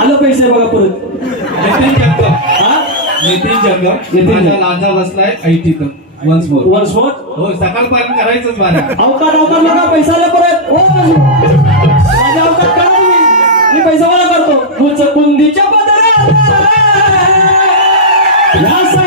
आलं पैसे बघा परत. नितीन जगताप. हा नितीन जगताप. नितीन माझा जगताप. लाजा बसलाय ऐटीतून. Once more. Once more. हो सकाळपर्यंत करायचंच मला. अवकात बघा पैसा आला परत. हो माझ्या अवकात करा मी पैसा मला करतो. कुंदीच्या पदरात या